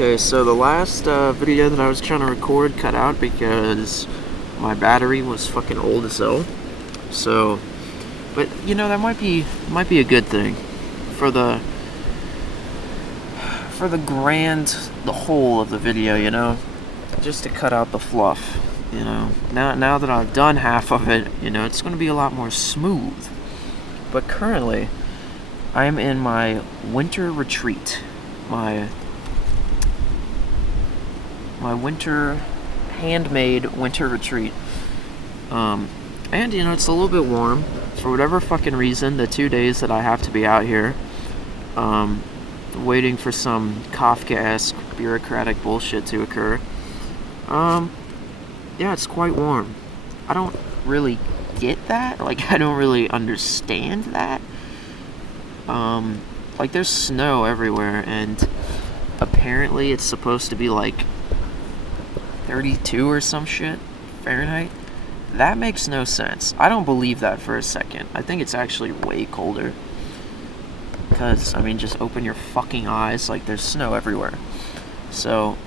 Okay, so the last video that I was trying to record cut out because my battery was fucking old as hell. So, but you know, that might be a good thing for the whole of the video, you know, just to cut out the fluff. You know, now that I've done half of it, you know, it's going to be a lot more smooth. But currently, I am in my winter retreat, my winter handmade winter retreat. And you know, it's a little bit warm for whatever fucking reason. The 2 days that I have to be out here, waiting for some Kafka-esque bureaucratic bullshit to occur. Yeah, it's quite warm. I don't really get that. Like, I don't really understand that. Like, there's snow everywhere, and apparently it's supposed to be like 32 or some shit Fahrenheit. That makes no sense. I don't believe that for a second. I think it's actually way colder. Because, I mean, just open your fucking eyes. Like, there's snow everywhere. So,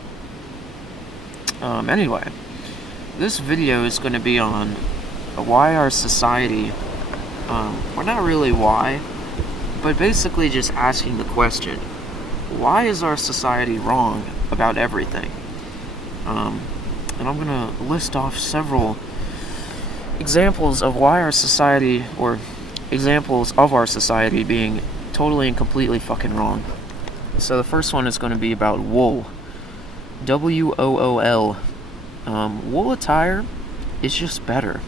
anyway, this video is going to be on why our society, well, not really why, but basically just asking the question, why is our society wrong about everything? And I'm going to list off several examples of why our society, or examples of our society being totally and completely fucking wrong. So the first one is going to be about wool. WOOL. Wool attire is just better.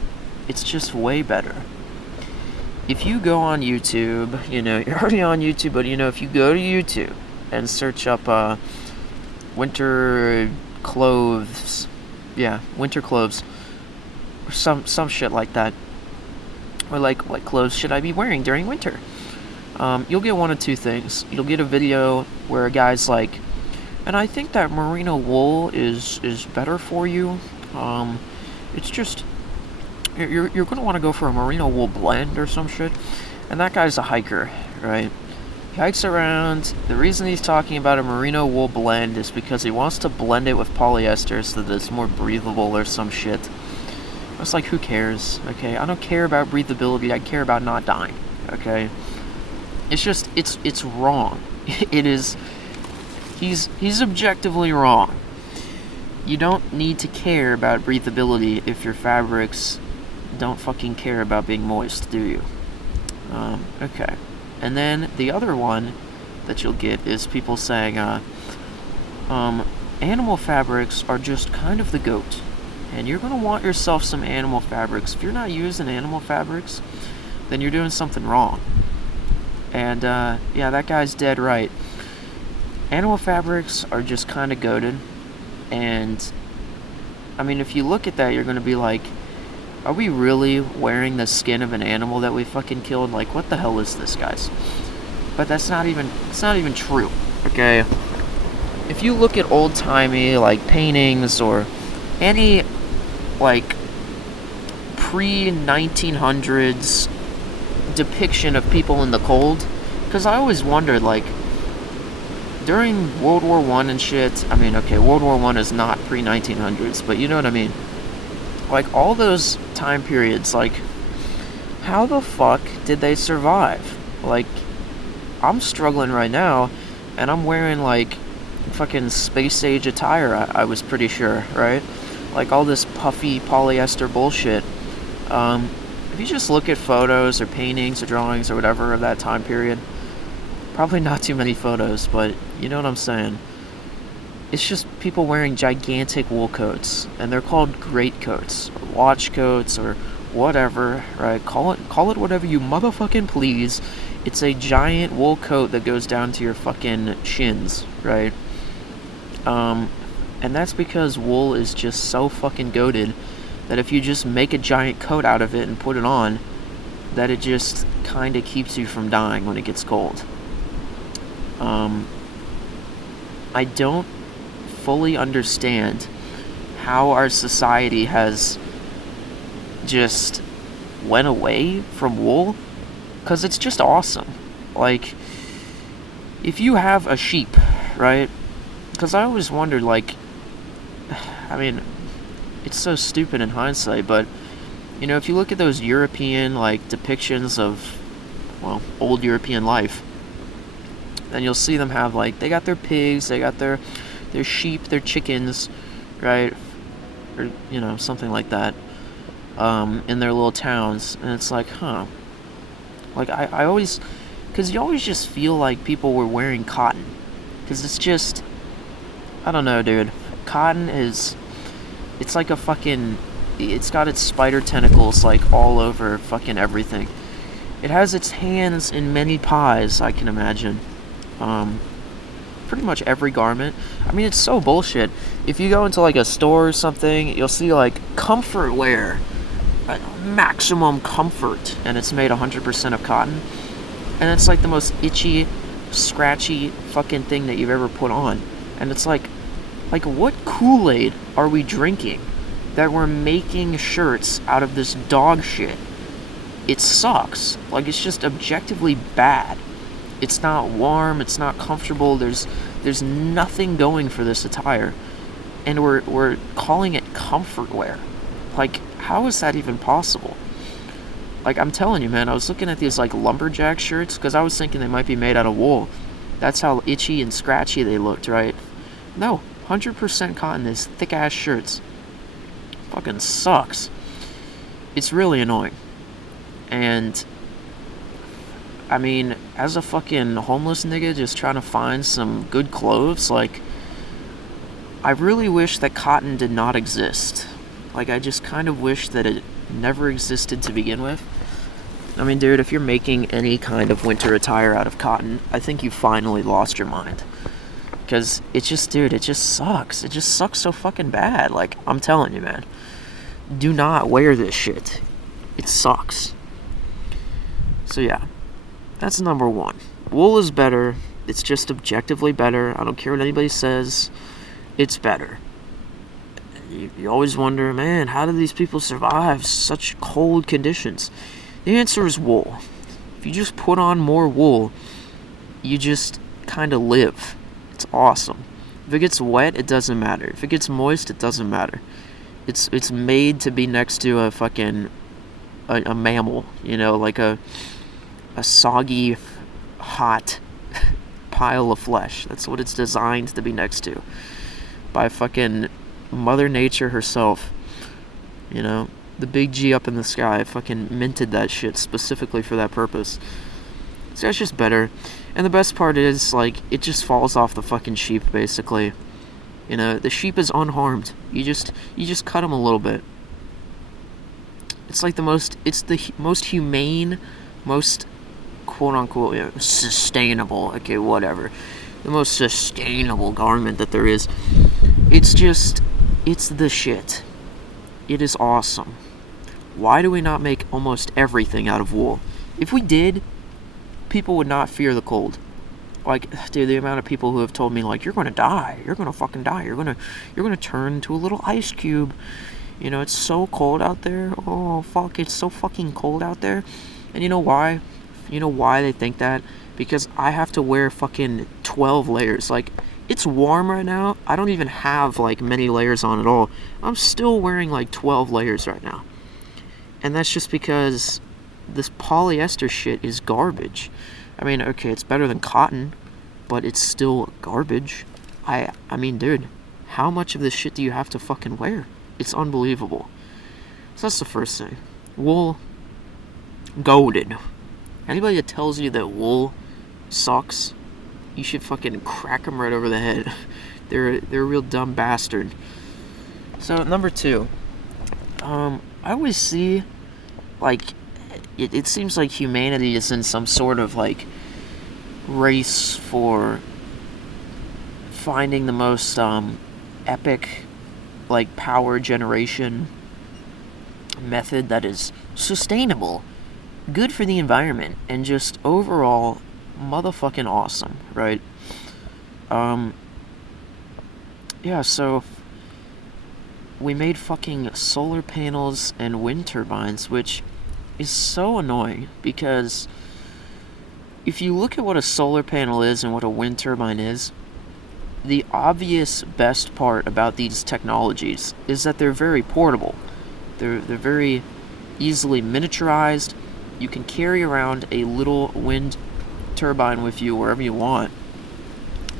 It's just way better. If you go on YouTube, you know, you're already on YouTube, but you know, if you go to YouTube and search up winter clothes, winter clothes, or some shit like that, or like what clothes should I be wearing during winter, you'll get one of two things. You'll get a video where a guy's like, and I think that merino wool is better for you. It's just you're gonna want to go for a merino wool blend or some shit. And that guy's a hiker, right? He hikes around. The reason he's talking about a merino wool blend is because he wants to blend it with polyester so that it's more breathable or some shit. I was like, who cares? Okay, I don't care about breathability. I care about not dying. Okay, it's just it's wrong. It is. He's objectively wrong. You don't need to care about breathability if your fabrics don't fucking care about being moist, do you? Okay. And then the other one that you'll get is people saying, animal fabrics are just kind of the goat. And you're going to want yourself some animal fabrics. If you're not using animal fabrics, then you're doing something wrong. And, yeah, that guy's dead right. Animal fabrics are just kind of goated. And, I mean, if you look at that, you're going to be like, are we really wearing the skin of an animal that we fucking killed? Like, what the hell is this, guys? But it's not even true, okay? If you look at old-timey, like, paintings or any, like, pre-1900s depiction of people in the cold, because I always wondered, like, during World War I and shit, I mean, okay, World War I is not pre-1900s, but you know what I mean? Like, all those time periods, like, how the fuck did they survive? Like, I'm struggling right now, and I'm wearing, like, fucking space-age attire, I was pretty sure, right? Like, all this puffy polyester bullshit. If you just look at photos or paintings or drawings or whatever of that time period, probably not too many photos, but you know what I'm saying. It's just people wearing gigantic wool coats, and they're called great coats, or watch coats, or whatever, right? Call it whatever you motherfucking please. It's a giant wool coat that goes down to your fucking shins, right? And that's because wool is just so fucking goated that if you just make a giant coat out of it and put it on, that it just kind of keeps you from dying when it gets cold. I don't fully understand how our society has just went away from wool, because it's just awesome. Like, if you have a sheep, right, because I always wondered, like, I mean, it's so stupid in hindsight, but, you know, if you look at those European, like, depictions of, well, old European life, then you'll see them have, like, they got their pigs, they got their sheep, their chickens, right? Or, you know, something like that, in their little towns. And it's like, huh. Like, I always, because you always just feel like people were wearing cotton. Because it's just, I don't know, dude. Cotton is, it's like a fucking, it's got its spider tentacles, like, all over fucking everything. It has its hands in many pies, I can imagine. Pretty much every garment. I mean, it's so bullshit. If you go into, like, a store or something, you'll see, like, comfort wear. Maximum comfort. And it's made 100% of cotton. And it's, like, the most itchy, scratchy fucking thing that you've ever put on. And it's like, what Kool-Aid are we drinking that we're making shirts out of this dog shit? It sucks. Like, it's just objectively bad. It's not warm, it's not comfortable, there's nothing going for this attire. And we're calling it comfort wear. Like, how is that even possible? Like, I'm telling you, man, I was looking at these, like, lumberjack shirts, because I was thinking they might be made out of wool. That's how itchy and scratchy they looked, right? No, 100% cotton, these thick-ass shirts. Fucking sucks. It's really annoying. And, I mean, as a fucking homeless nigga just trying to find some good clothes, like, I really wish that cotton did not exist. Like, I just kind of wish that it never existed to begin with. I mean, dude, if you're making any kind of winter attire out of cotton, I think you finally lost your mind. Because it just, dude, it just sucks. It just sucks so fucking bad. Like, I'm telling you, man. Do not wear this shit. It sucks. So, yeah. That's number one. Wool is better. It's just objectively better. I don't care what anybody says. It's better. You always wonder, man, how do these people survive such cold conditions? The answer is wool. If you just put on more wool, you just kind of live. It's awesome. If it gets wet, it doesn't matter. If it gets moist, it doesn't matter. It's made to be next to a fucking a mammal, you know, like a soggy, hot pile of flesh. That's what it's designed to be next to by fucking Mother Nature herself. You know, the big G up in the sky fucking minted that shit specifically for that purpose. So it's just better. And the best part is, like, it just falls off the fucking sheep, basically. You know, the sheep is unharmed. You just cut them a little bit. It's like the most humane, most quote-unquote, you know, sustainable, okay, whatever, the most sustainable garment that there is. It's the shit. It is awesome. Why do we not make almost everything out of wool? If we did, people would not fear the cold. Like, dude, the amount of people who have told me, like, you're gonna die, you're gonna fucking die, you're gonna turn into a little ice cube. You know, it's so cold out there. Oh, fuck, it's so fucking cold out there. And you know why? You know why they think that? Because I have to wear fucking 12 layers. Like, it's warm right now. I don't even have, like, many layers on at all. I'm still wearing, like, 12 layers right now. And that's just because this polyester shit is garbage. I mean, okay, it's better than cotton, but it's still garbage. I mean, dude, how much of this shit do you have to fucking wear? It's unbelievable. So that's the first thing. Wool, golden. Anybody that tells you that wool sucks, you should fucking crack them right over the head. They're a real dumb bastard. So, number two. I always see, like, it seems like humanity is in some sort of, like, race for finding the most, epic, like, power generation method that is sustainable, good for the environment, and just overall motherfucking awesome, right? Yeah, so we made fucking solar panels and wind turbines, which is so annoying, because if you look at what a solar panel is and what a wind turbine is, the obvious best part about these technologies is that they're very portable. They're very easily miniaturized. You can carry around a little wind turbine with you wherever you want.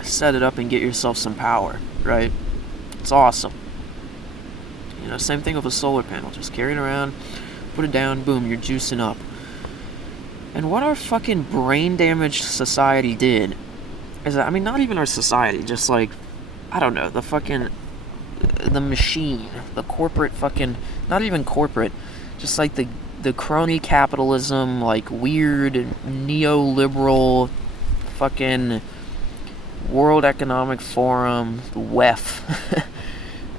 Set it up and get yourself some power, right? It's awesome. Same thing with a solar panel. Just carry it around, put it down, boom, you're juicing up. And what our fucking brain-damaged society did is that, not even our society, just like, I don't know, the machine, the corporate fucking, not even corporate, just like the crony capitalism, like weird neoliberal fucking World Economic Forum, the WEF,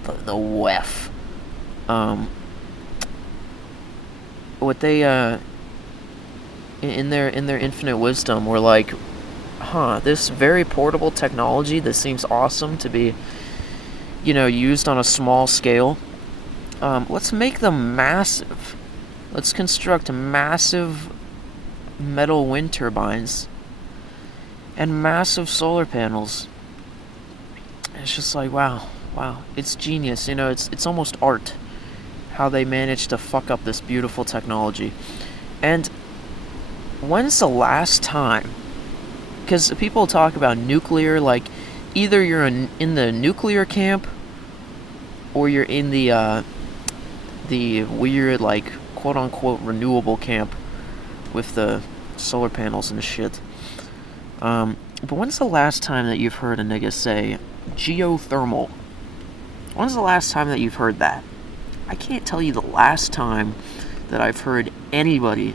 the WEF. What they in their infinite wisdom were like, this very portable technology that seems awesome to be, used on a small scale. Let's make them massive. Let's construct massive metal wind turbines and massive solar panels. It's just like, wow, it's genius. It's almost art how they managed to fuck up this beautiful technology. And when's the last time? Because people talk about nuclear, like either you're in the nuclear camp or you're in the weird, like, quote-unquote renewable camp with the solar panels and shit. But when's the last time that you've heard a nigga say geothermal? When's the last time that you've heard that? I can't tell you the last time that I've heard anybody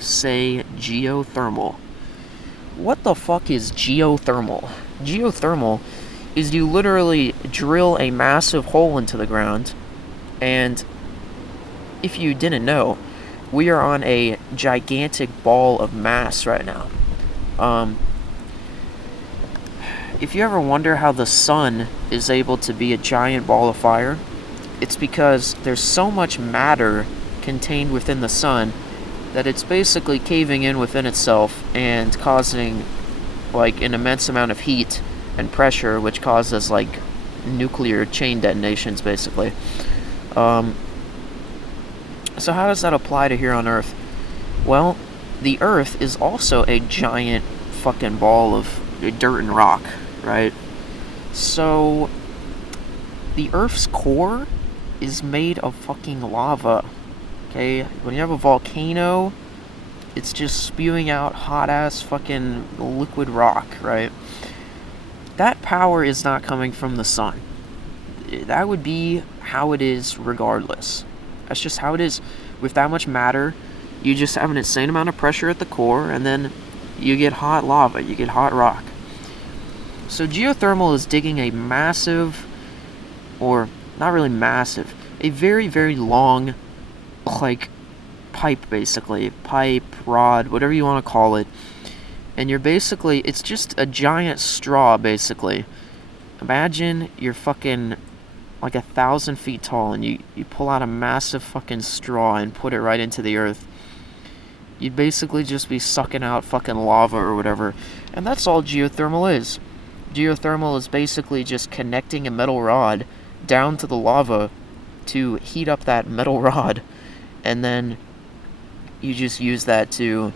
say geothermal. What the fuck is geothermal? Geothermal is you literally drill a massive hole into the ground, and if you didn't know, we are on a gigantic ball of mass right now. If you ever wonder how the sun is able to be a giant ball of fire, it's because there's so much matter contained within the sun that it's basically caving in within itself and causing like an immense amount of heat and pressure, which causes like nuclear chain detonations basically. So how does that apply to here on Earth? Well, the Earth is also a giant fucking ball of dirt and rock, right? So the Earth's core is made of fucking lava. Okay, when you have a volcano, it's just spewing out hot-ass fucking liquid rock, right? That power is not coming from the sun. That would be how it is regardless. That's just how it is. With that much matter, you just have an insane amount of pressure at the core, and then you get hot lava, you get hot rock. So geothermal is digging a massive, or not really massive, a very, very long, like, pipe, basically. Pipe, rod, whatever you want to call it. And you're basically, it's just a giant straw, basically. Imagine you're fucking like 1,000 feet tall, and you pull out a massive fucking straw and put it right into the earth. You'd basically just be sucking out fucking lava or whatever. And that's all geothermal is. Geothermal is basically just connecting a metal rod down to the lava to heat up that metal rod, and then you just use that to,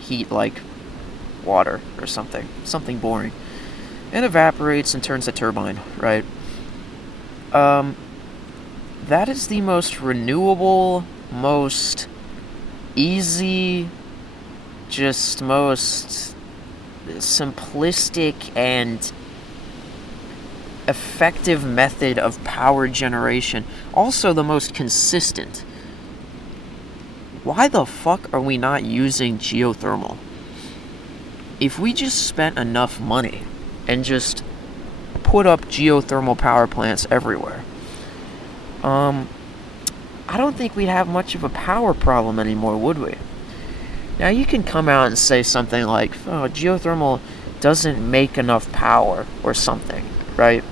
heat like water or something boring, and evaporates and turns a turbine, right? That is the most renewable, most easy, just most simplistic and effective method of power generation. Also the most consistent. Why the fuck are we not using geothermal? If we just spent enough money and just put up geothermal power plants everywhere, I don't think we'd have much of a power problem anymore, would we? Now you can come out and say something like, oh, geothermal doesn't make enough power or something, right?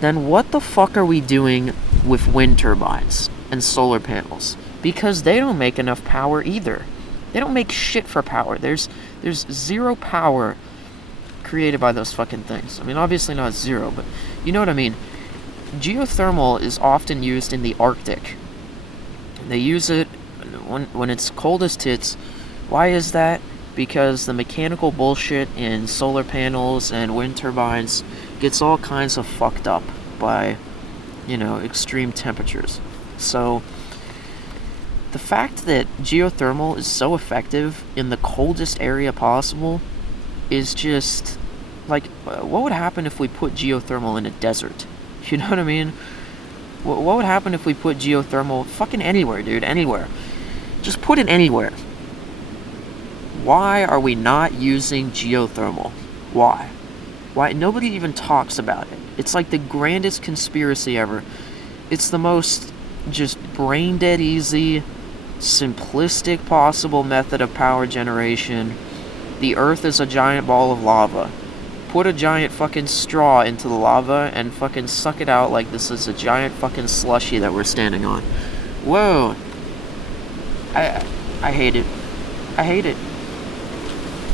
Then what the fuck are we doing with wind turbines and solar panels? Because they don't make enough power either. They don't make shit for power. There's zero power created by those fucking things. I mean, obviously not zero, but you know what I mean. Geothermal is often used in the Arctic. They use it when it's coldest hits. Why is that? Because the mechanical bullshit in solar panels and wind turbines gets all kinds of fucked up by, extreme temperatures. So, the fact that geothermal is so effective in the coldest area possible is just, like, what would happen if we put geothermal in a desert? You know what I mean? What would happen if we put geothermal fucking anywhere, dude? Anywhere. Just put it anywhere. Why are we not using geothermal? Why? Nobody even talks about it. It's like the grandest conspiracy ever. It's the most just brain dead easy, simplistic possible method of power generation. The earth is a giant ball of lava. Put a giant fucking straw into the lava and fucking suck it out like this is a giant fucking slushy that we're standing on. Whoa. I hate it. I hate it.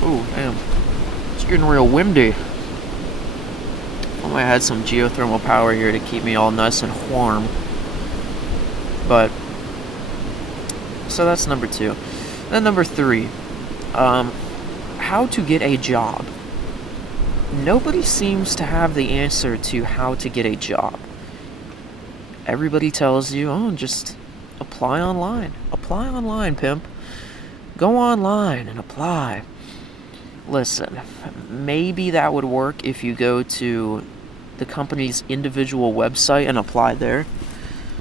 Oh, damn. It's getting real windy. I had some geothermal power here to keep me all nice and warm. But, so that's number 2. Then number 3. How to get a job. Nobody seems to have the answer to how to get a job. Everybody tells you, just apply online. Apply online, pimp. Go online and apply. Listen, maybe that would work if you go to the company's individual website and apply there.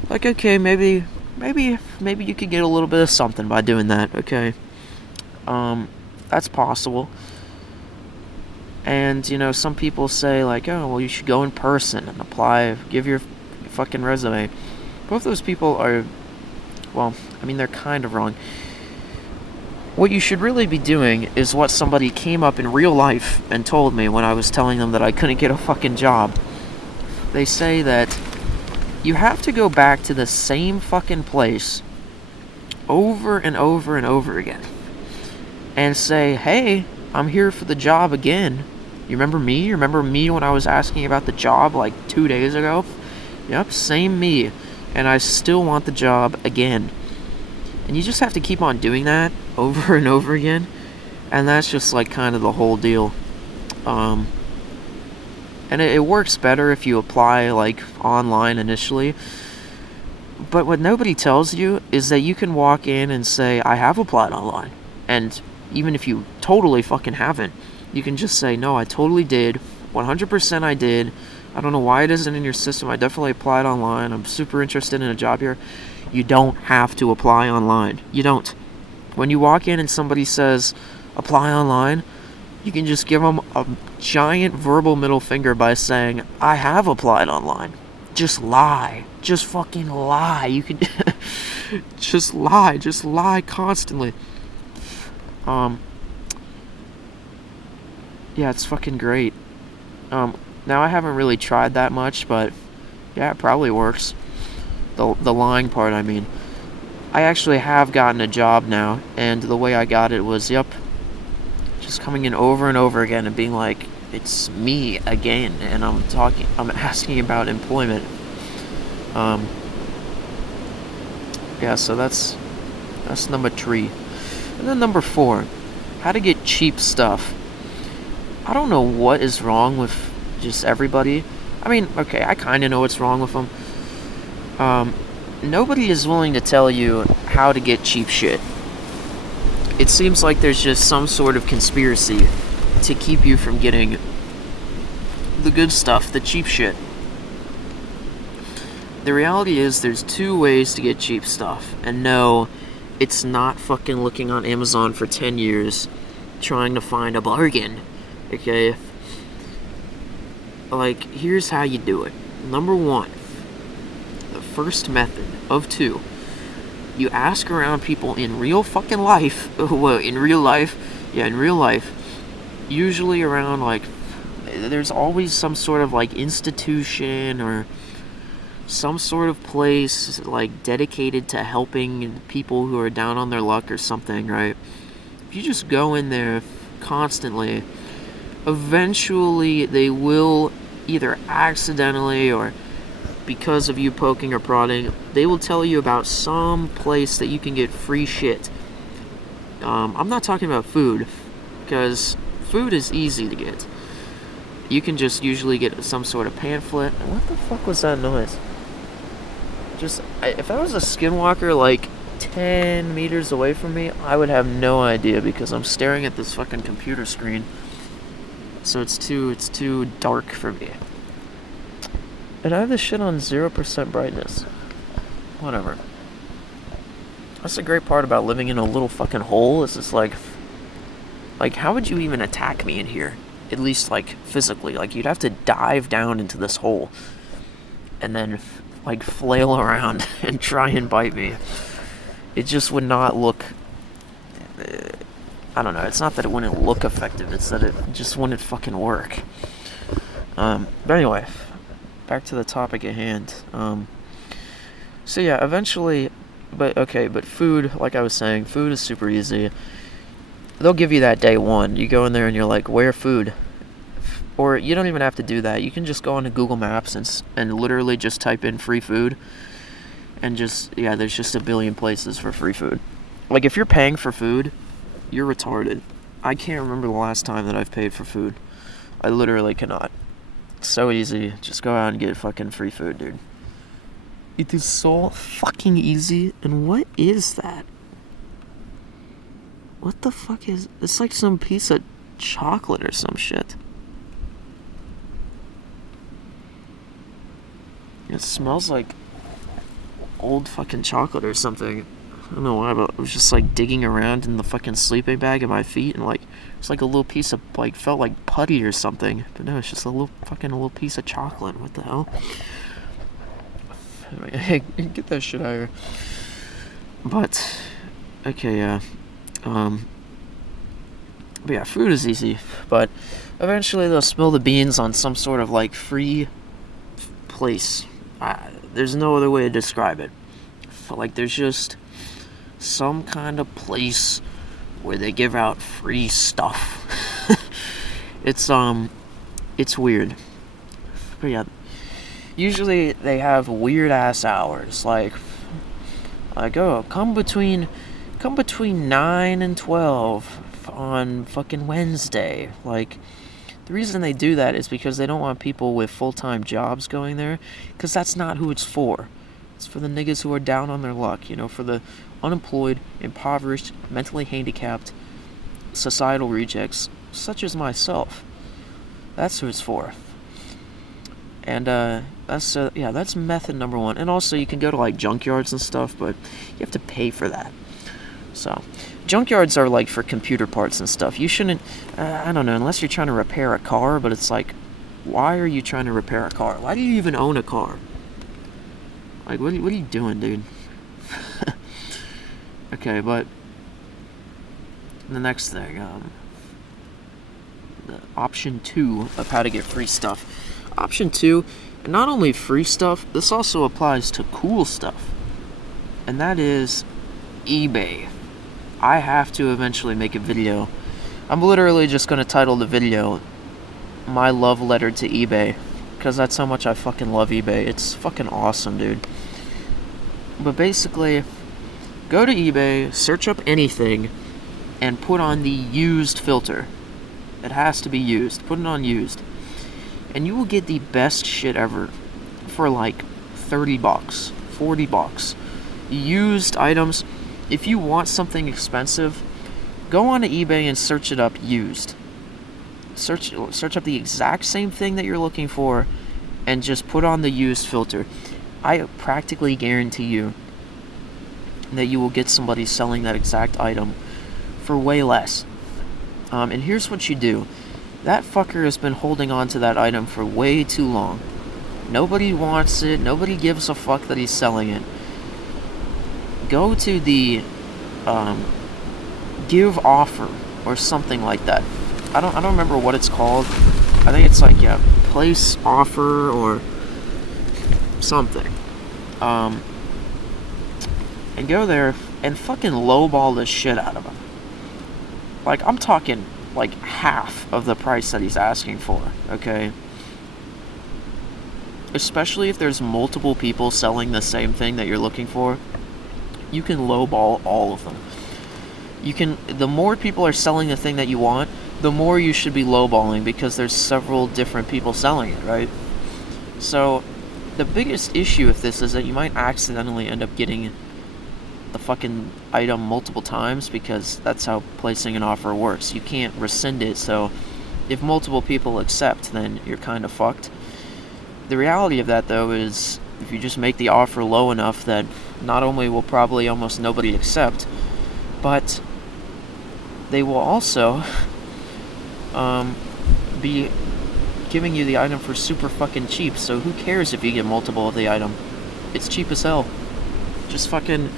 Like, okay, maybe you could get a little bit of something by doing that, okay? That's possible. And, some people say, like, oh, well, you should go in person and apply, give your fucking resume. Both those people are, well, I mean, they're kind of wrong. What you should really be doing is what somebody came up in real life and told me when I was telling them that I couldn't get a fucking job. They say that you have to go back to the same fucking place over and over and over again and say, hey, I'm here for the job again. You remember me? You remember me when I was asking about the job like 2 days ago? Yep, same me. And I still want the job again. And you just have to keep on doing that over and over again. And that's just like kind of the whole deal. And it works better if you apply like online initially. But what nobody tells you is that you can walk in and say, I have applied online. And even if you totally fucking haven't, you can just say, no, I totally did. 100% I did. I don't know why it isn't in your system. I definitely applied online. I'm super interested in a job here. You don't have to apply online. You don't. When you walk in and somebody says, apply online, you can just give them a giant verbal middle finger by saying, I have applied online. Just lie. Just fucking lie. You can just lie. Just lie constantly. Yeah, it's fucking great. Now I haven't really tried that much, but yeah, it probably works. The lying part, I mean. I actually have gotten a job now, and the way I got it was, just coming in over and over again and being like, it's me again, and I'm asking about employment. Yeah, so that's number 3. And then number 4, how to get cheap stuff. I don't know what is wrong with just everybody. I mean, okay, I kind of know what's wrong with them. Nobody is willing to tell you how to get cheap shit. It seems like there's just some sort of conspiracy to keep you from getting the good stuff, the cheap shit. The reality is there's 2 ways to get cheap stuff. And no, it's not fucking looking on Amazon for 10 years trying to find a bargain. Okay? Like, here's how you do it. Number 1, the first method of 2. You ask around people in real fucking life. Well, in real life. Yeah, in real life. Usually around, like, there's always some sort of, like, institution or some sort of place, like, dedicated to helping people who are down on their luck or something, right? If you just go in there constantly, eventually they will, either accidentally or because of you poking or prodding, they will tell you about some place that you can get free shit. I'm not talking about food, because food is easy to get. You can just usually get some sort of pamphlet. What the fuck was that noise? If I was a skinwalker like 10 meters away from me, I would have no idea, because I'm staring at this fucking computer screen. So it's too dark for me. And I have this shit on 0% brightness. Whatever. That's the great part about living in a little fucking hole, is it's like, how would you even attack me in here? At least, like, physically. Like, you'd have to dive down into this hole and then, like, flail around and try and bite me. It just would not look... I don't know. It's not that it wouldn't look effective. It's that it just wouldn't fucking work. But anyway, back to the topic at hand. So yeah, eventually... But food, like I was saying, food is super easy. They'll give you that day one. You go in there and you're like, where food? Or you don't even have to do that. You can just go onto Google Maps and literally just type in free food. And there's just a billion places for free food. Like, if you're paying for food, you're retarded. I can't remember the last time that I've paid for food. I literally cannot. It's so easy. Just go out and get fucking free food, dude. It is so fucking easy. And what is that? What the fuck is... It's like some piece of chocolate or some shit. It smells like old fucking chocolate or something. I don't know why, but I was just like digging around in the fucking sleeping bag at my feet, and like it's like a little piece of, like, felt like putty or something. But no, it's just a little piece of chocolate. What the hell? Hey, get that shit out of here. But okay, yeah. But yeah, food is easy. But eventually they'll spill the beans on some sort of like free place. There's no other way to describe it. Like, there's just some kind of place where they give out free stuff. It's weird. But yeah, usually they have weird ass hours, like come between 9 and 12 on fucking Wednesday. Like, the reason they do that is because they don't want people with full-time jobs going there, because that's not who it's for. It's for the niggas who are down on their luck, for the unemployed, impoverished, mentally handicapped, societal rejects, such as myself. That's who it's for. And that's method number one. And also, you can go to like junkyards and stuff, but you have to pay for that. So, junkyards are like for computer parts and stuff. You shouldn't, I don't know, unless you're trying to repair a car, but it's like, why are you trying to repair a car? Why do you even own a car? Like, what are you doing, dude? Okay, but the next thing, the option 2 of how to get free stuff. Option 2, not only free stuff, this also applies to cool stuff. And that is eBay. I have to eventually make a video. I'm literally just going to title the video My Love Letter to eBay, because that's how much I fucking love eBay. It's fucking awesome, dude. But basically, go to eBay, search up anything, and put on the used filter. It has to be used. Put it on used. And you will get the best shit ever for like $30, $40. Used items. If you want something expensive, go on to eBay and search it up used. Search up the exact same thing that you're looking for and just put on the used filter. I practically guarantee you that you will get somebody selling that exact item for way less. And here's what you do. That fucker has been holding on to that item for way too long. Nobody wants it. Nobody gives a fuck that he's selling it. Go to the give offer or something like that. I don't remember what it's called. I think it's like, place offer or something. And go there and fucking lowball the shit out of them. Like, I'm talking like half of the price that he's asking for, okay? Especially if there's multiple people selling the same thing that you're looking for, you can lowball all of them. The more people are selling the thing that you want, the more you should be lowballing, because there's several different people selling it, right? So the biggest issue with this is that you might accidentally end up getting the fucking item multiple times, because that's how placing an offer works. You can't rescind it, so if multiple people accept, then you're kind of fucked. The reality of that, though, is if you just make the offer low enough that not only will probably almost nobody accept, but they will also be giving you the item for super fucking cheap. So who cares if you get multiple of the item? It's cheap as hell. Just fucking,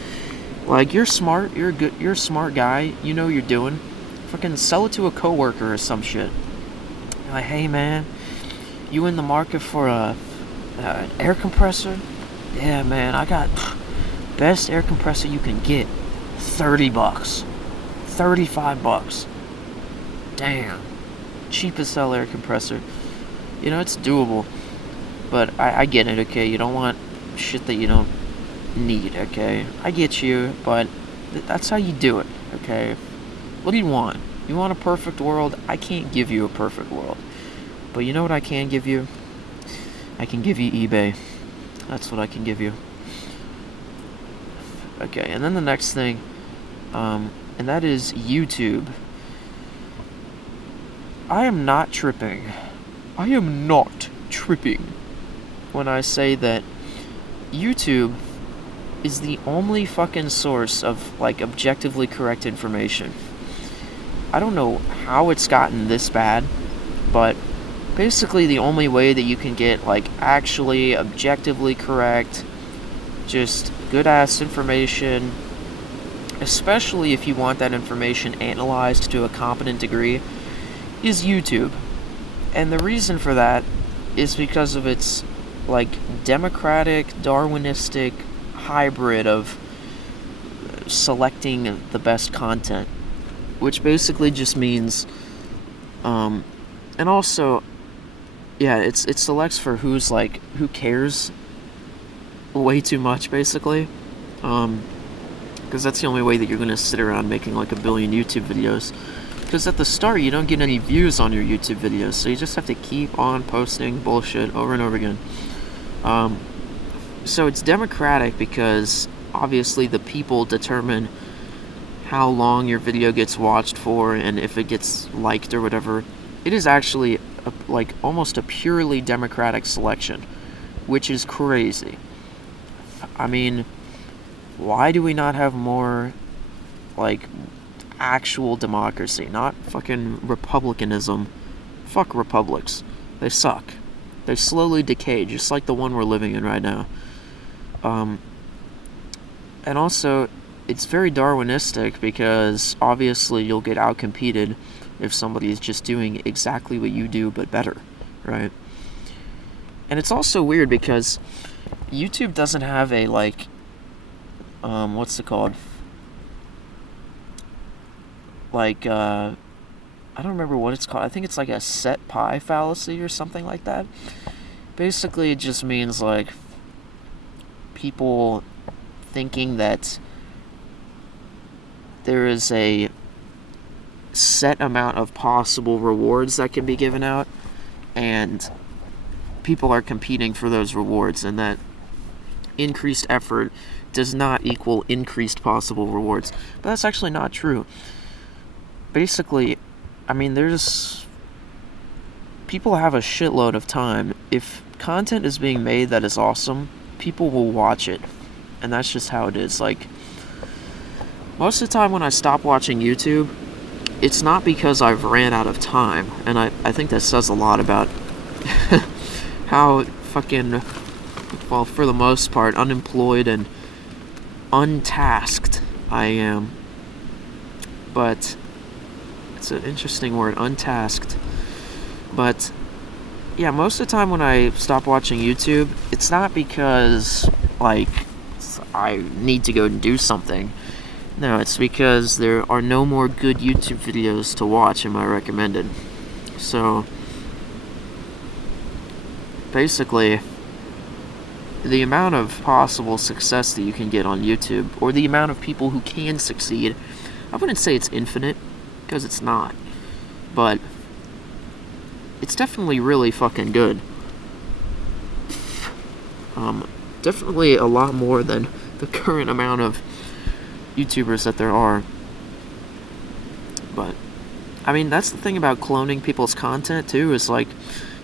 like, you're smart, you're a smart guy, you know what you're doing. Fucking sell it to a coworker or some shit. Like, hey man, you in the market for an air compressor? Yeah man, I got best air compressor you can get. $30. $35. Damn. Cheap as hell air compressor. You know, it's doable. But I get it, okay? You don't want shit that you don't need, okay? I get you, but that's how you do it, okay? What do you want? You want a perfect world? I can't give you a perfect world. But you know what I can give you? I can give you eBay. That's what I can give you. Okay, and then the next thing, and that is YouTube. I am not tripping when I say that YouTube is the only fucking source of, like, objectively correct information. I don't know how it's gotten this bad, but basically the only way that you can get, like, actually objectively correct, just good-ass information, especially if you want that information analyzed to a competent degree, is YouTube. And the reason for that is because of its, like, democratic, Darwinistic hybrid of selecting the best content, which basically just means, and also, yeah, it selects for who cares way too much, basically, because that's the only way that you're going to sit around making like 1 billion YouTube videos. Because at the start, you don't get any views on your YouTube videos, so you just have to keep on posting bullshit over and over again. So it's democratic because, obviously, the people determine how long your video gets watched for, and if it gets liked or whatever. It is actually, almost a purely democratic selection, which is crazy. I mean, why do we not have more, actual democracy, not fucking republicanism? Fuck republics. They suck. They slowly decay, just like the one we're living in right now. And also, it's very Darwinistic because obviously you'll get outcompeted if somebody is just doing exactly what you do but better, right? And it's also weird because YouTube doesn't have a, what's it called? I don't remember what it's called. I think it's like a set pie fallacy or something like that. Basically, it just means, people thinking that there is a set amount of possible rewards that can be given out, and people are competing for those rewards, and that increased effort does not equal increased possible rewards. But that's actually not true. Basically, I mean, people have a shitload of time. If content is being made that is awesome, people will watch it. And that's just how it is. Most of the time when I stop watching YouTube, it's not because I've ran out of time. And I think that says a lot about how fucking, well, for the most part, unemployed and untasked I am. But it's an interesting word, untasked. But yeah, most of the time when I stop watching YouTube, it's not because I need to go and do something. No, it's because there are no more good YouTube videos to watch in my recommended. So, basically, the amount of possible success that you can get on YouTube, or the amount of people who can succeed, I wouldn't say it's infinite, because it's not. But it's definitely really fucking good. Definitely a lot more than the current amount of YouTubers that there are. But I mean, that's the thing about cloning people's content too, is like,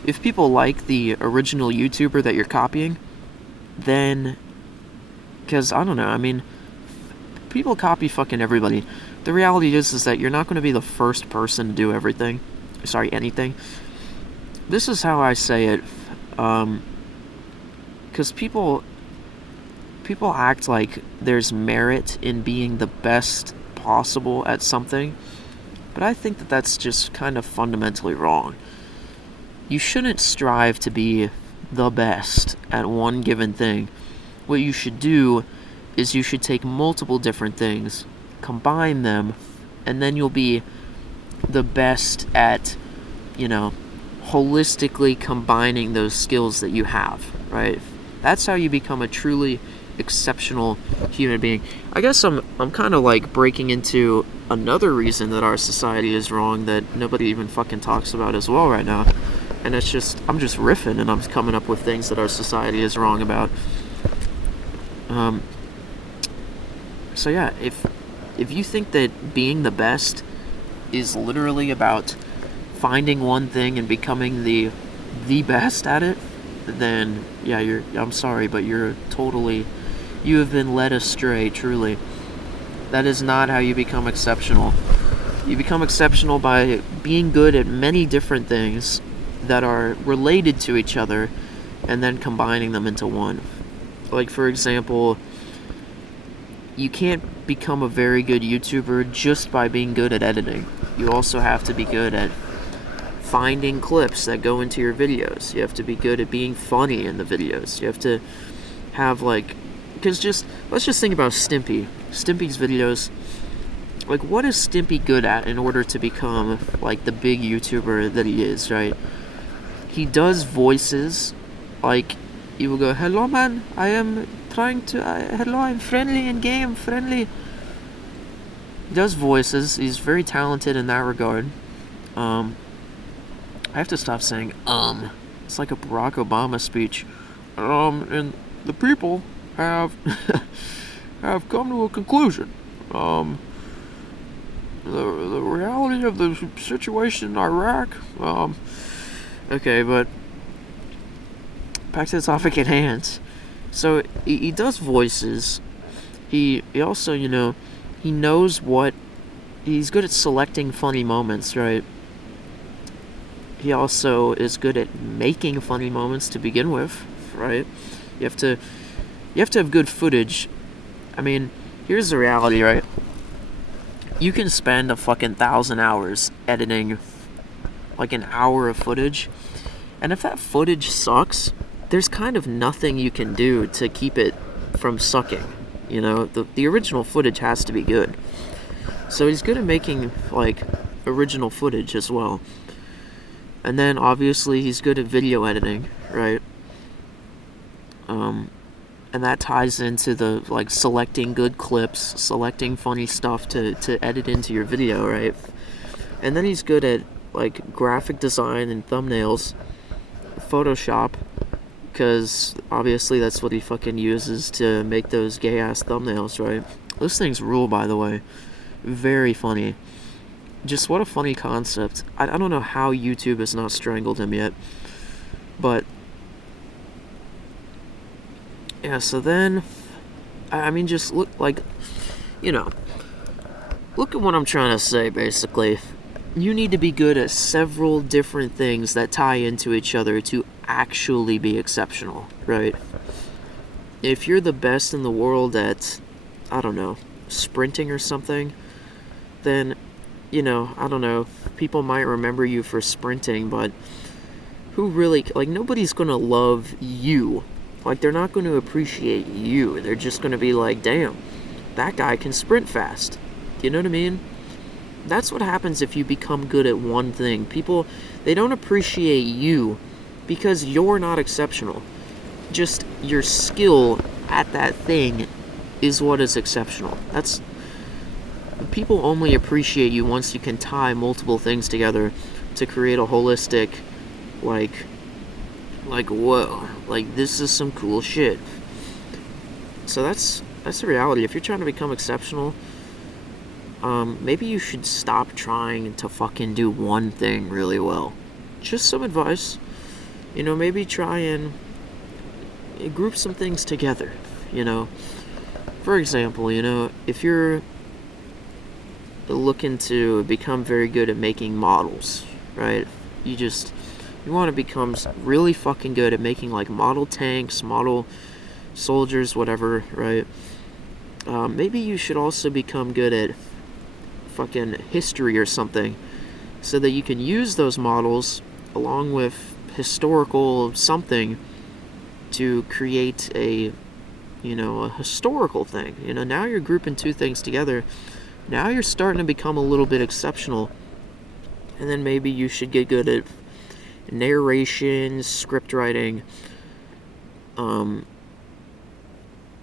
if people like the original YouTuber that you're copying, then, because I don't know, I mean, people copy fucking everybody. The reality is that you're not going to be the first person to do anything. This is how I say it, because people act like there's merit in being the best possible at something, but I think that that's just kind of fundamentally wrong. You shouldn't strive to be the best at one given thing. What you should do is you should take multiple different things, combine them, and then you'll be the best at, holistically combining those skills that you have, right? That's how you become a truly exceptional human being. I guess I'm kind of like breaking into another reason that our society is wrong that nobody even fucking talks about as well right now. And it's just, I'm just riffing and I'm coming up with things that our society is wrong about. So yeah, if you think that being the best is literally about finding one thing and becoming the best at it, then yeah, I'm sorry, but you have been led astray, truly. That is not how you become exceptional. You become exceptional by being good at many different things that are related to each other and then combining them into one. Like, for example, you can't become a very good YouTuber just by being good at editing. You also have to be good at finding clips that go into your videos. You have to be good at being funny in the videos. You have to have, because let's just think about Stimpy. Stimpy's videos, what is Stimpy good at in order to become, the big YouTuber that he is, right? He does voices, he will go, "Hello man, I am trying to, hello, I'm friendly in game, friendly." He does voices, he's very talented in that regard. I have to stop saying, it's like a Barack Obama speech. And the people have, have come to a conclusion. The reality of the situation in Iraq, okay, but back to the topic at hand. So he does voices. He also, he knows he's good at selecting funny moments, right? He also is good at making funny moments to begin with, right? You have to have good footage. I mean, here's the reality, right? You can spend a fucking 1,000 hours editing an hour of footage, and if that footage sucks, there's kind of nothing you can do to keep it from sucking. The original footage has to be good. So he's good at making original footage as well. And then obviously he's good at video editing, right? And that ties into the selecting good clips, selecting funny stuff to edit into your video, right? And then he's good at graphic design and thumbnails, Photoshop, because obviously that's what he fucking uses to make those gay ass thumbnails, right? Those things rule, by the way. Very funny. Just what a funny concept. I don't know how YouTube has not strangled him yet. But yeah, so then I mean, just look look at what I'm trying to say, basically. You need to be good at several different things that tie into each other to actually be exceptional, right? If you're the best in the world at, I don't know, sprinting or something, then, I don't know, people might remember you for sprinting, but who really, nobody's gonna love you. They're not gonna appreciate you. They're just gonna be like, damn, that guy can sprint fast. You know what I mean? That's what happens if you become good at one thing. People, they don't appreciate you because you're not exceptional. Just your skill at that thing is what is exceptional. People only appreciate you once you can tie multiple things together to create a holistic, like whoa, like this is some cool shit. So that's the reality. If you're trying to become exceptional, maybe you should stop trying to fucking do one thing really well. Just some advice. Maybe try and group some things together. For example, if you're looking to become very good at making models, right? You want to become really fucking good at making like model tanks, model soldiers, whatever, right? Maybe you should also become good at fucking history or something, so that you can use those models along with historical something to create a historical thing. Now you're grouping two things together. Now you're starting to become a little bit exceptional. And then maybe you should get good at narration, script writing,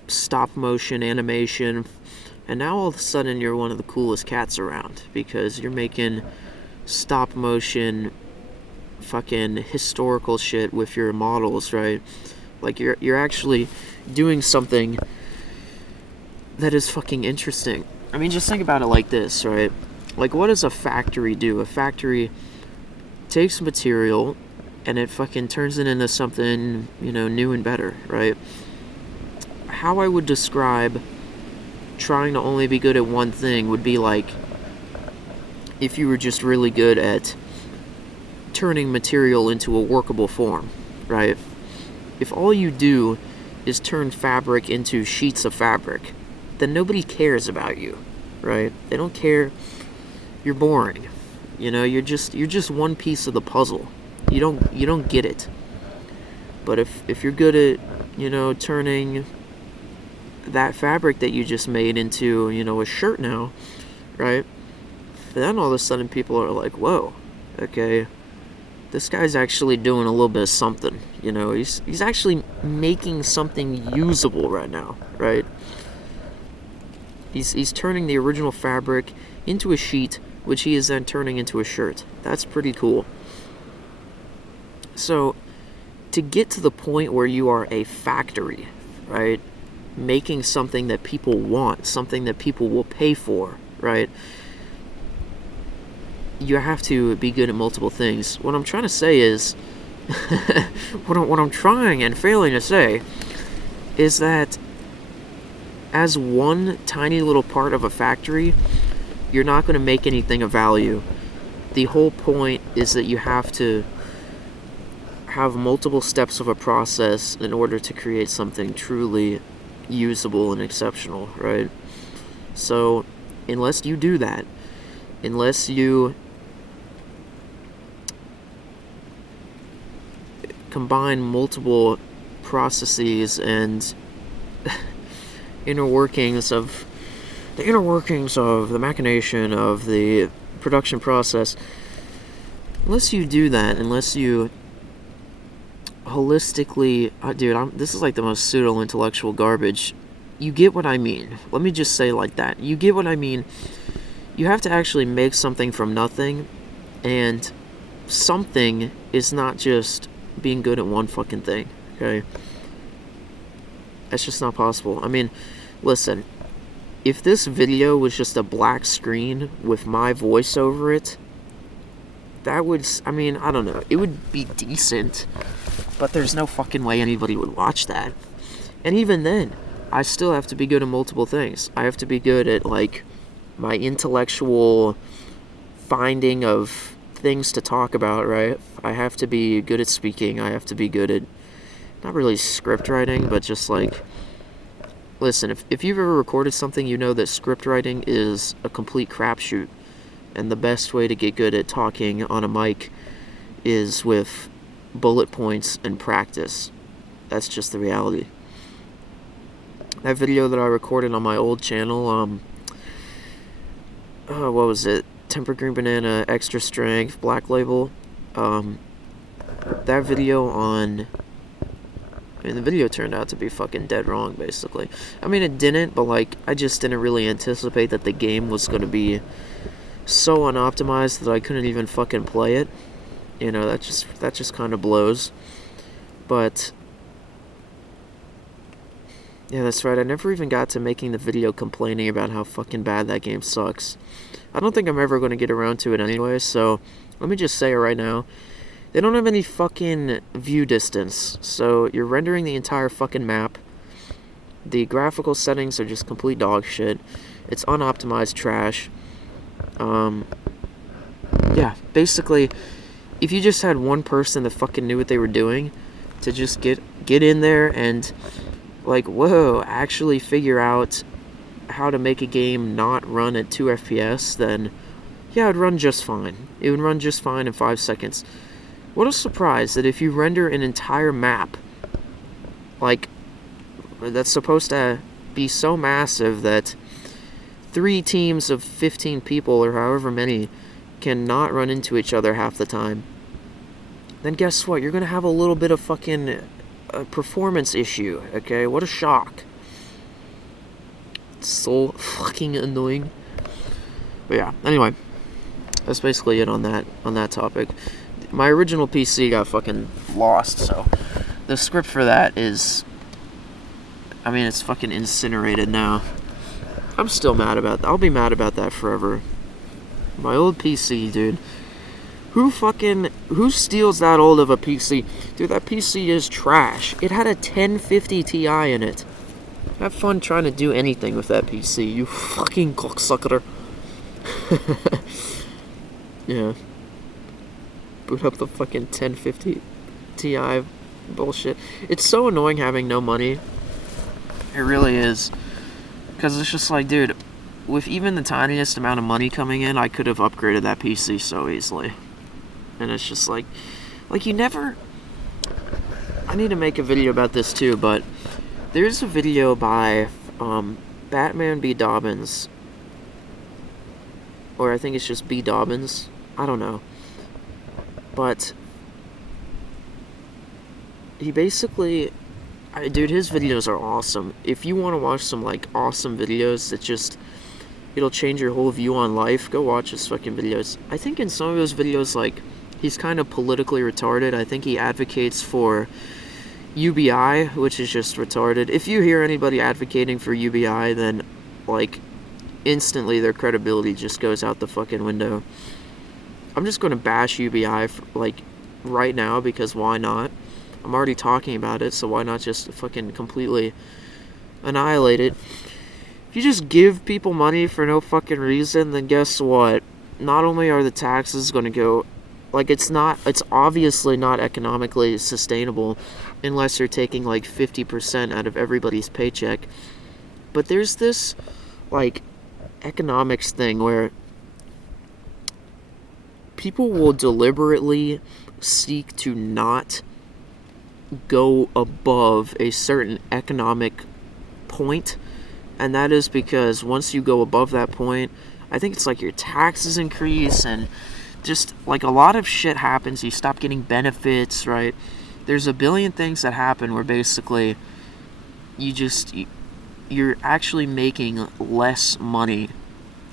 stop motion, animation. And now all of a sudden you're one of the coolest cats around, because you're making stop motion fucking historical shit with your models, right? Like you're actually doing something that is fucking interesting. I mean, just think about it like this, right? Like, what does a factory do? A factory takes material and it fucking turns it into something, new and better, right? How I would describe trying to only be good at one thing would be like if you were just really good at turning material into a workable form, right? If all you do is turn fabric into sheets of fabric, then nobody cares about you, right? They don't care. You're boring. You're just one piece of the puzzle. You don't get it. But if you're good at, turning that fabric that you just made into, a shirt now, right? Then all of a sudden people are like, whoa, okay, this guy's actually doing a little bit of something. He's actually making something usable right now, right? He's turning the original fabric into a sheet, which he is then turning into a shirt. That's pretty cool. So, to get to the point where you are a factory, right? Making something that people want, something that people will pay for, right? You have to be good at multiple things. What I'm trying to say is, what I'm trying and failing to say is that as one tiny little part of a factory, you're not going to make anything of value. The whole point is that you have to have multiple steps of a process in order to create something truly usable and exceptional, right? So, unless you do that, unless you combine multiple processes and inner workings of the machination of the production process, unless you do that, unless you holistically, this is like the most pseudo-intellectual garbage. You get what I mean. Let me just say like that. You get what I mean. You have to actually make something from nothing, and something is not just being good at one fucking thing, okay? That's just not possible. I mean, listen, if this video was just a black screen with my voice over it, that would, I don't know, it would be decent, but there's no fucking way anybody would watch that. And even then, I still have to be good at multiple things. I have to be good at, like, my intellectual finding of things to talk about, right? I have to be good at speaking. I have to be good at, not really script writing, but just, like, listen, if you've ever recorded something, you know that script writing is a complete crapshoot. And the best way to get good at talking on a mic is with bullet points and practice. That's just the reality. that video that I recorded on my old channel, what was it? Tempered green banana, extra strength, black label. That video on... I mean, the video turned out to be fucking dead wrong, basically. I mean, it didn't, but, like, I just didn't really anticipate that the game was going to be so unoptimized that I couldn't even fucking play it. You know, that just kind of blows. But... yeah, that's right. I never even got to making the video complaining about how fucking bad that game sucks. I don't think I'm ever going to get around to it anyway, so let me just say it right now. They don't have any fucking view distance, so you're rendering the entire fucking map. The graphical settings are just complete dog shit. It's unoptimized trash. Yeah, basically, if you just had one person that fucking knew what they were doing to just get in there and, like, whoa, actually figure out how to make a game not run at 2 FPS, then yeah, it'd run just fine. It would run just fine in 5 seconds. What a surprise that if you render an entire map, like, that's supposed to be so massive that 3 teams of 15 people or however many cannot run into each other half the time, then guess what? You're going to have a little bit of fucking performance issue, okay? What a shock. It's so fucking annoying. But yeah, anyway, that's basically it on that topic. My original PC got fucking lost, so the script for that is, I mean, it's fucking incinerated now. I'm still mad about that. I'll be mad about that forever. My old PC, dude. Who steals that old of a PC? Dude, that PC is trash. It had a 1050 Ti in it. Have fun trying to do anything with that PC, you fucking cocksucker. Yeah. Boot up the fucking 1050 Ti bullshit. It's so annoying having no money. It really is. Because it's just like, dude, with even the tiniest amount of money coming in, I could have upgraded that PC so easily. And it's just like you never... I need to make a video about this too, but there's a video by Batman B. Dobbins. Or I think it's just B. Dobbins. I don't know. But he basically... dude, his videos are awesome. If you want to watch some, like, awesome videos that just... it'll change your whole view on life, go watch his fucking videos. I think in some of those videos, like, he's kind of politically retarded. I think he advocates for UBI, which is just retarded. If you hear anybody advocating for UBI, then, like, instantly their credibility just goes out the fucking window. I'm just going to bash UBI, like, right now, because why not? I'm already talking about it, so why not just fucking completely annihilate it? If you just give people money for no fucking reason, then guess what? Not only are the taxes going to go... like, it's obviously not economically sustainable unless you're taking, like, 50% out of everybody's paycheck. But there's this, like, economics thing where people will deliberately seek to not go above a certain economic point, and that is because once you go above that point, I think it's like your taxes increase, and just like a lot of shit happens. You stop getting benefits, right? There's a billion things that happen where basically you're actually making less money.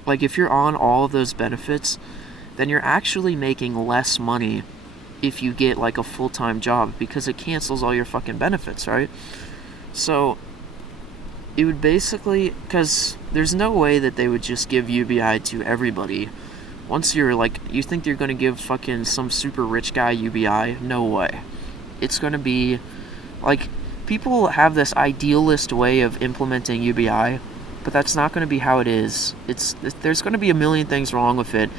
Like, if you're on all of those benefits, then you're actually making less money if you get, like, a full-time job, because it cancels all your fucking benefits, right? So it would basically, because there's no way that they would just give UBI to everybody. Once you're, like, you think you're going to give fucking some super rich guy UBI? No way. It's going to be, like, people have this idealist way of implementing UBI, but that's not going to be how it is. There's going to be a million things wrong with it.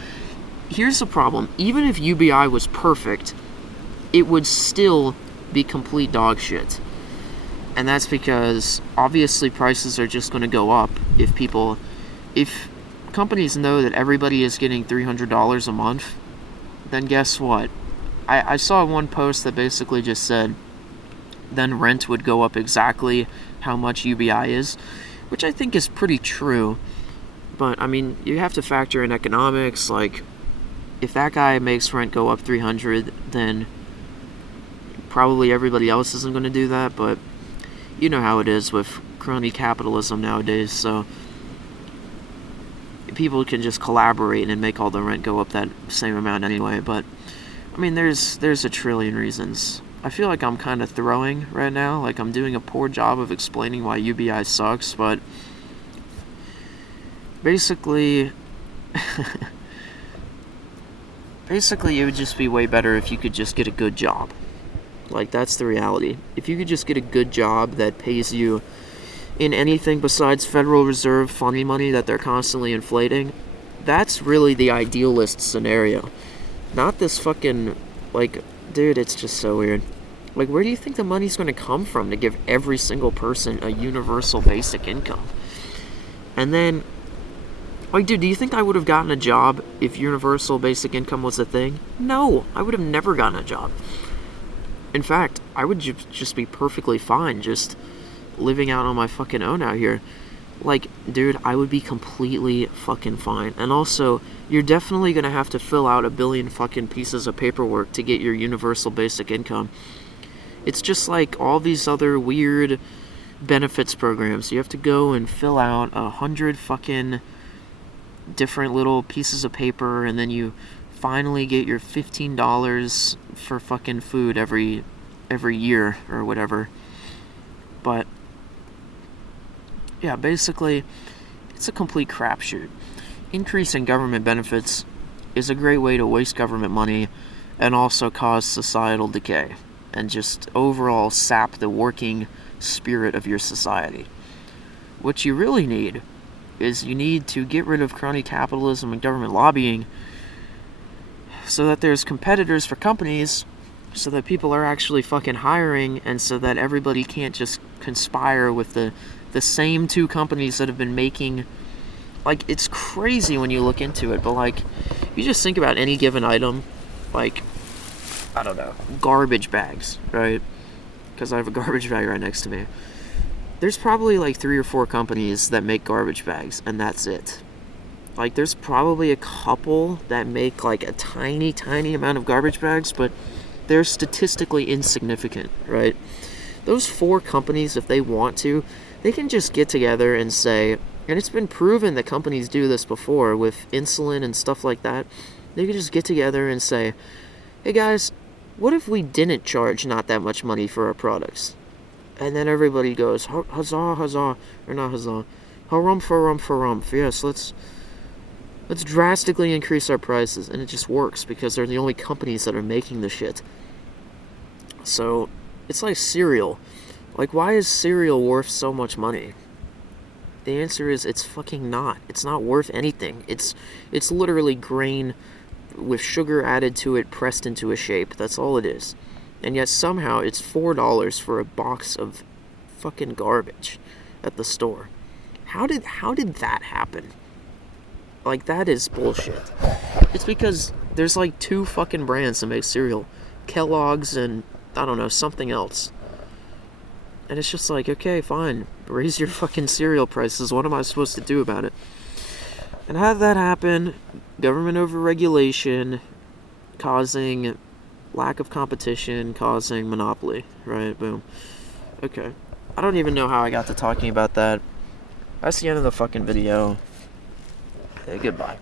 Here's the problem. Even if UBI was perfect, it would still be complete dog shit. And that's because, obviously, prices are just going to go up if companies know that everybody is getting $300 a month, then guess what? I saw one post that basically just said, then rent would go up exactly how much UBI is, which I think is pretty true. But I mean, you have to factor in economics. Like, if that guy makes rent go up 300, then probably everybody else isn't going to do that. But you know how it is with crony capitalism nowadays, so people can just collaborate and make all the rent go up that same amount anyway. But I mean, there's a trillion reasons. I feel like I'm kind of throwing right now, like I'm doing a poor job of explaining why UBI sucks, but basically it would just be way better if you could just get a good job. Like, that's the reality. If you could just get a good job that pays you in anything besides Federal Reserve funny money that they're constantly inflating, that's really the idealist scenario. Not this fucking, like, dude, it's just so weird. Like, where do you think the money's going to come from to give every single person a universal basic income? And then, like, dude, do you think I would have gotten a job if universal basic income was a thing? No, I would have never gotten a job. In fact, I would just be perfectly fine just living out on my fucking own out here. Like, dude, I would be completely fucking fine. And also, you're definitely gonna have to fill out a billion fucking pieces of paperwork to get your universal basic income. It's just like all these other weird benefits programs. You have to go and fill out 100 fucking different little pieces of paper, and then you finally get your $15 for fucking food every year or whatever. But yeah, basically, it's a complete crapshoot. Increasing government benefits is a great way to waste government money and also cause societal decay and just overall sap the working spirit of your society. What you really need is you need to get rid of crony capitalism and government lobbying so that there's competitors for companies, so that people are actually fucking hiring, and so that everybody can't just conspire with the same two companies that have been making, like, it's crazy when you look into it, but like, you just think about any given item, like, I don't know, garbage bags, right? Because I have a garbage bag right next to me. There's probably like 3 or 4 companies that make garbage bags, and that's it. Like, there's probably a couple that make like a tiny amount of garbage bags, but they're statistically insignificant, right? Those 4 companies, if they want to, they can just get together and say, and it's been proven that companies do this before with insulin and stuff like that, they can just get together and say, hey guys, what if we didn't charge not that much money for our products? And then everybody goes, huzzah, huzzah, or not huzzah, harumph, harumph, harumph, yes, let's drastically increase our prices. And it just works because they're the only companies that are making the shit. So, it's like cereal. Like, why is cereal worth so much money? The answer is it's fucking not. It's not worth anything. It's literally grain with sugar added to it, pressed into a shape. That's all it is. And yet somehow it's $4 for a box of fucking garbage at the store. How did that happen? Like, that is bullshit. It's because there's like 2 fucking brands that make cereal. Kellogg's and, I don't know, something else. And it's just like, okay, fine. Raise your fucking cereal prices. What am I supposed to do about it? And how did that happen? Government overregulation, causing lack of competition, causing monopoly. Right? Boom. Okay. I don't even know how I got to talking about that. That's the end of the fucking video. Goodbye.